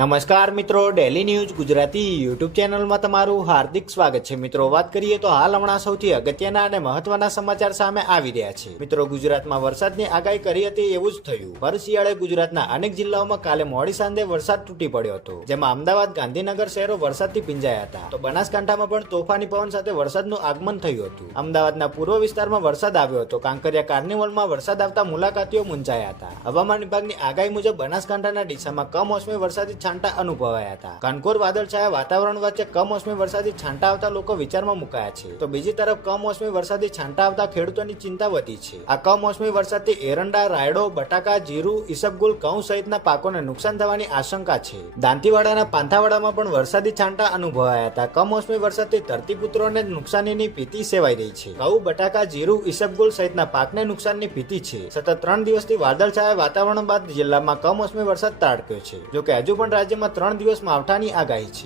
નમસ્કાર મિત્રો, daily news Gujarati YouTube ચેનલમાં તમારું હાર્દિક સ્વાગત છે. મિત્રો, વાત કરીએ તો હાલ હમણાં સૌથી અગત્યના અને મહત્વના સમાચાર સામે આવી રહ્યા છે. મિત્રો, ગુજરાતમાં વરસાદની આગાહી કરી હતી એવું જ થયું. ભર શિયાળે ગુજરાતના અનેક જિલ્લાઓમાં કાલે મોડી સાંજે વરસાદ તૂટી પડ્યો હતો, જેમાં અમદાવાદ, ગાંધીનગર શહેરો વરસાદથી ભીંજાયા હતા. તો બનાસકાંઠામાં પણ તોફાની પવન સાથે વરસાદનું આગમન થયું હતું. અમદાવાદના પૂર્વ વિસ્તારમાં વરસાદ આવ્યો હતો. કાંકરિયા કાર્નિવલમાં વરસાદ આવતા મુલાકાતીઓ મૂંઝાયા હતા. હવામાન વિભાગની આગાહી મુજબ બનાસકાંઠાના ડીસામાં કમોસમી વરસાદી છાંટા અનુભવાયા હતા. ઘનઘોર વાદળછાયા વાતાવરણ વચ્ચે કમોસમી વરસાદી છાંટા આવતા લોકો વિચારમાં મુકાયા છે. તો બીજી તરફ કમોસમી વરસાદી છાંટા આવતા ખેડૂતોની ચિંતા વધી છે. આ કમોસમી વરસાદથી એરંડા, રાયડો, બટાકા, જીરું, ઈસબગુલ, ઘઉં સહિતના પાકોને નુકસાન થવાની આશંકા છે. દાંતીવાડા અને પાંથાવાડામાં પણ વરસાદી છાંટા અનુભવાયા હતા. કમોસમી વરસાદથી ધરતીપુત્રોને નુકસાનીની ભીતિ સેવાઈ રહી છે. ઘઉં, બટાકા, જીરું, ઈસબગુલ સહિતના પાકને નુકસાનની ભીતિ છે. સતત 3 દિવસથી વાદળછાયા વાતાવરણ બાદ જિલ્લામાં કમોસમી વરસાદ ત્રાટક્યો છે. જોકે હજુ પણ રાજ્યમાં 3 દિવસ માવઠાની આગાહી છે.